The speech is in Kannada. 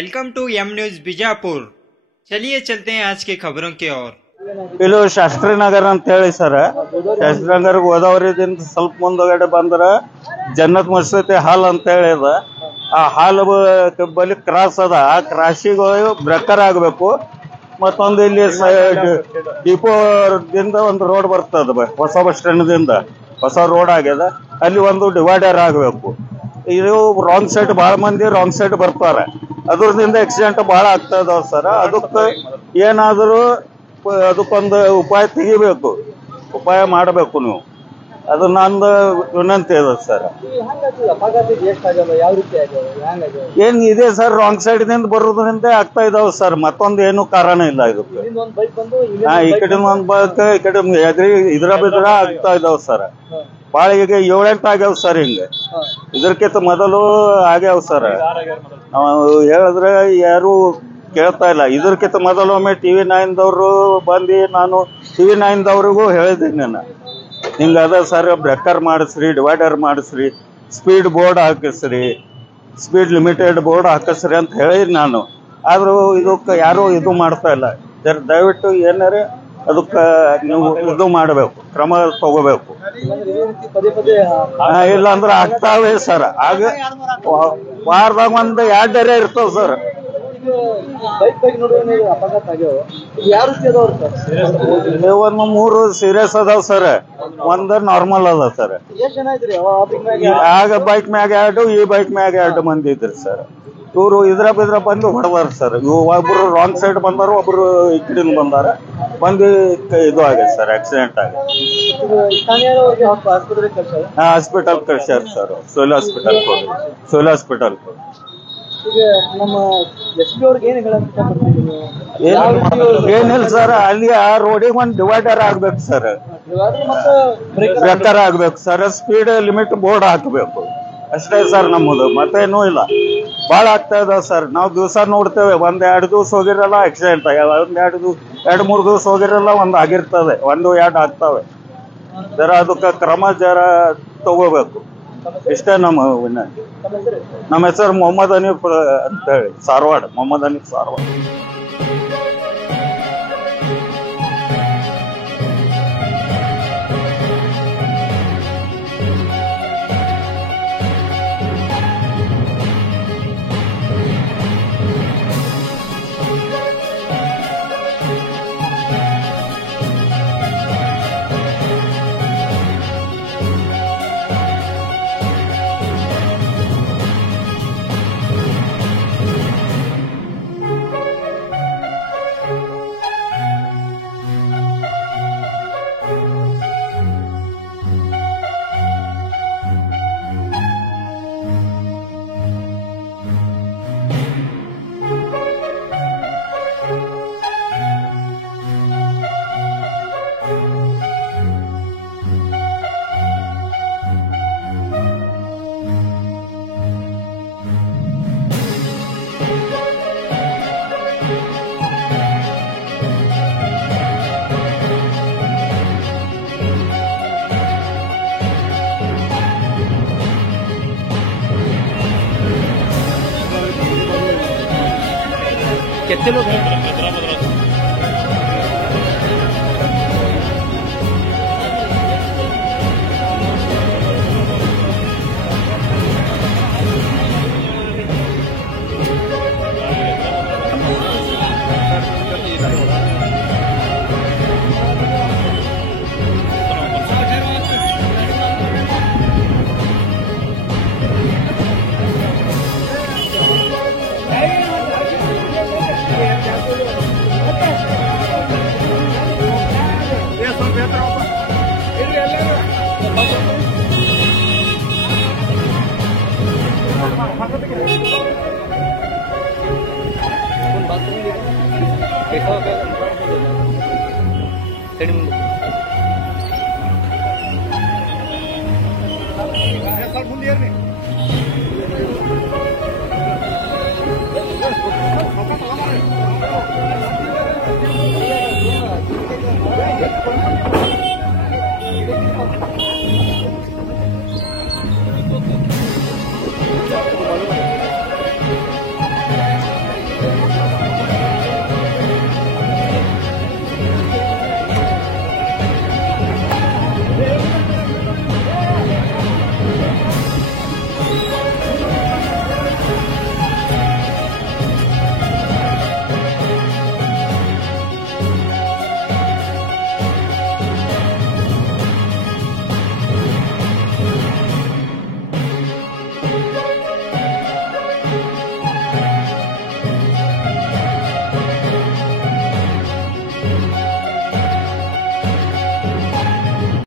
Welcome to M news Bijapur. चलिए चलते हैं आज की खबरों की ओर। ಇಲ್ಲಿ ಶಾಸ್ತ್ರಿನಗರ ಅಂತ ಹೇಳಿ ಸರ್, ಶಾಸ್ತ್ರಿನಗರ ಗೋದಾವರಿದಿಂದ ಸ್ವಲ್ಪ ಮುಂದಗಡೆ ಬಂದ್ರೆ ಜನ್ನತ್ ಮಸೀದಿ ಹಾಲ್ ಅಂತ ಹೇಳಿದ. ಆ ಹಾಲ್ ಬಳಿ ಕ್ರಾಸ್ ಅದ, ಆ ಕ್ರಾಸಿಗೆ ಬ್ರೇಕರ್ ಆಗಬೇಕು. ಮತ್ತೊಂದು ಇಲ್ಲಿ ಡಿಪೋದಿಂದ ಒಂದು ರೋಡ್ ಬರ್ತದ, ಹೊಸ ಬಸ್ ಸ್ಟ್ಯಾಂಡ್ದಿಂದ ಹೊಸ ರೋಡ್ ಆಗ್ಯದ, ಅಲ್ಲಿ ಒಂದು ಡಿವೈಡರ್ ಆಗಬೇಕು. ಇದು ರಾಂಗ್ ಸೈಡ್, ಭಾಳ ಮಂದಿ ರಾಂಗ್ ಸೈಡ್ ಬರ್ತಾರೆ, ಅದ್ರದಿಂದ ಆಕ್ಸಿಡೆಂಟ್ ಭಾಳ ಆಗ್ತಾ ಇದಾವ ಸರ್. ಅದಕ್ಕೆ ಏನಾದರೂ ಅದಕ್ಕೊಂದು ಉಪಾಯ ತೆಗಿಬೇಕು, ಉಪಾಯ ಮಾಡಬೇಕು ನೀವು. ಅದು ನಂದು ವಿನಂತಿ ಇದೆ ಸರ್. ಏನ್ ಇದೆ ಸರ್, ರಾಂಗ್ ಸೈಡ್ ನಿಂದ ಬರೋದ್ರಿಂದ ಆಗ್ತಾ ಇದಾವ ಸರ್, ಮತ್ತೊಂದು ಏನು ಕಾರಣ ಇಲ್ಲ ಇದಕ್ಕೆ. ಈ ಕಡೆ ಒಂದು ಬೈಕ್, ಈ ಕಡೆ ಇದ್ರ ಬಿದ್ರ ಆಗ್ತಾ ಇದಾವ ಸರ್. ಭಾಳ ಈಗ 7-8 ಆಗ್ಯಾವ ಸರ್. ಹಿಂಗೆ ಇದಕ್ಕಿಂತ ಮೊದಲು ಆಗ್ಯಾವ ಸರ್. ನಾವು ಹೇಳಿದ್ರೆ ಯಾರು ಕೇಳ್ತಾ ಇಲ್ಲ. ಇದಕ್ಕಿಂತ ಮೊದಲು ಒಮ್ಮೆ TV9ದವರು ಬಂದು ನಾನು TV9ದವ್ರಿಗೂ ಹೇಳಿದ್ದೀನಿ, ನಾನು ಹಿಂಗೆ ಅದ ಸರ್, ಬ್ರೇಕರ್ ಮಾಡಿಸ್ರಿ, ಡಿವೈಡರ್ ಮಾಡಿಸ್ರಿ, ಸ್ಪೀಡ್ ಬೋರ್ಡ್ ಹಾಕಿಸ್ರಿ, ಸ್ಪೀಡ್ ಲಿಮಿಟೆಡ್ ಬೋರ್ಡ್ ಹಾಕಿಸ್ರಿ ಅಂತ ಹೇಳಿದ್ ನಾನು. ಆದರೂ ಇದಕ್ಕೆ ಯಾರು ಇದು ಮಾಡ್ತಾ ಇಲ್ಲ. ದಯವಿಟ್ಟು ಏನಾರೇ ಅದಕ್ಕೆ ನೀವು ಇದು ಮಾಡಬೇಕು, ಕ್ರಮ ತಗೋಬೇಕು. ಇಲ್ಲ ಅಂದ್ರೆ ಆಗ್ತಾವೆ ಸರ್. ಆಗ ವಾರದಾಗ ಒಂದು 2 ಡೇರೆ ಇರ್ತಾವ ಸರ್. ಒಂದು 3 ಸೀರಿಯಸ್ ಅದಾವ ಸರ್, ಒಂದು ನಾರ್ಮಲ್ ಅದ ಸರ್. ಆಗ ಬೈಕ್ ಮ್ಯಾಗ 2, ಈ ಬೈಕ್ ಮ್ಯಾಗ 2 ಮಂದಿ ಇದ್ರಿ ಸರ್. ಇವರು ಇದ್ರ ಬಂದು ಹೊಡೆದಾರ ಸರ್. ಒಬ್ರು ರಾಂಗ್ ಸೈಡ್ ಬಂದಾರ, ಒಬ್ರು ಈ ಕಡೆಯಿಂದ ಬಂದಾರ, ಬಂದು ಇದು ಆಗಿದೆ ಸರ್, ಆಕ್ಸಿಡೆಂಟ್ ಆಗಿದೆ. ಹಾಸ್ಪಿಟಲ್ ಕಳ್ಸ್ಯಾರ ಸರ್, ಸೋಲಿ ಹಾಸ್ಪಿಟಲ್. ಏನಿಲ್ಲ ಸರ್, ಅಲ್ಲಿ ಆ ರೋಡಿಗೆ ಒಂದು ಡಿವೈಡರ್ ಆಗ್ಬೇಕು ಸರ್, ಬ್ರೇಕರ್ ಆಗ್ಬೇಕು ಸರ್, ಸ್ಪೀಡ್ ಲಿಮಿಟ್ ಬೋರ್ಡ್ ಹಾಕಬೇಕು, ಅಷ್ಟೇ ಸರ್ ನಮ್ಮದು. ಮತ್ತೇನೂ ಇಲ್ಲ. ಭಾಳ ಆಗ್ತಾ ಇದಾವೆ ಸರ್. ನಾವು ದಿವಸ ನೋಡ್ತೇವೆ, 1-2 ದಿವಸ ಹೋಗಿರಲ್ಲ ಆಕ್ಸಿಡೆಂಟ್ ಆಗ್ಯಾವ, 1-2-3 ದಿವಸ ಹೋಗಿರಲ್ಲ, ಒಂದು ಆಗಿರ್ತದೆ, 1-2 ಆಗ್ತವೆ. ಜರ ಅದಕ್ಕೆ ಕ್ರಮ ಜರ ತಗೋಬೇಕು, ಇಷ್ಟೇ ನಮ್ಮ ವಿನಂತಿ. ನಮ್ಮ ಹೆಸರು ಮೊಹಮ್ಮದ್ ಹನೀಫ್ ಅಂತ ಹೇಳಿ, ಸಾರವಾಡ, ಮೊಹಮ್ಮದ್ ಹನೀಫ್, ಸಾರವಾಡ. कितने लोग हैं? Tadi